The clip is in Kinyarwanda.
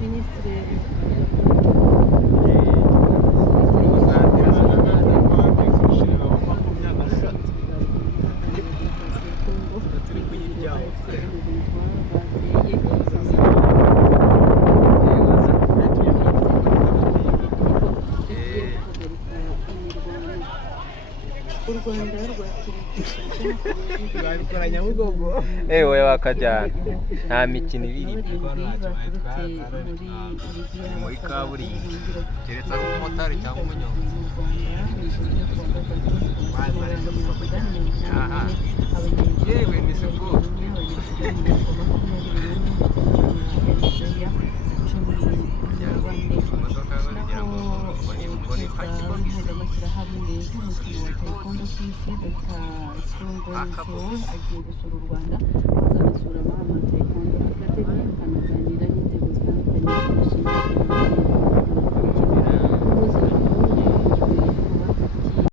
Minisitiri u Rwanda rwakira Nyabugogo ewe wakajyana nta mikino ibiri muri kaburimbo keretse ari umumotari cyangwa umunyonzi aha yewe ni siporo imodoka zigira ngo mbone ipakirwa mpuzamashirahamwe y'umukino wa taekwondo ku isi Dr. Songo agiye gusura u Rwanda azanasura Mahama Taekwondo Academy akanaganira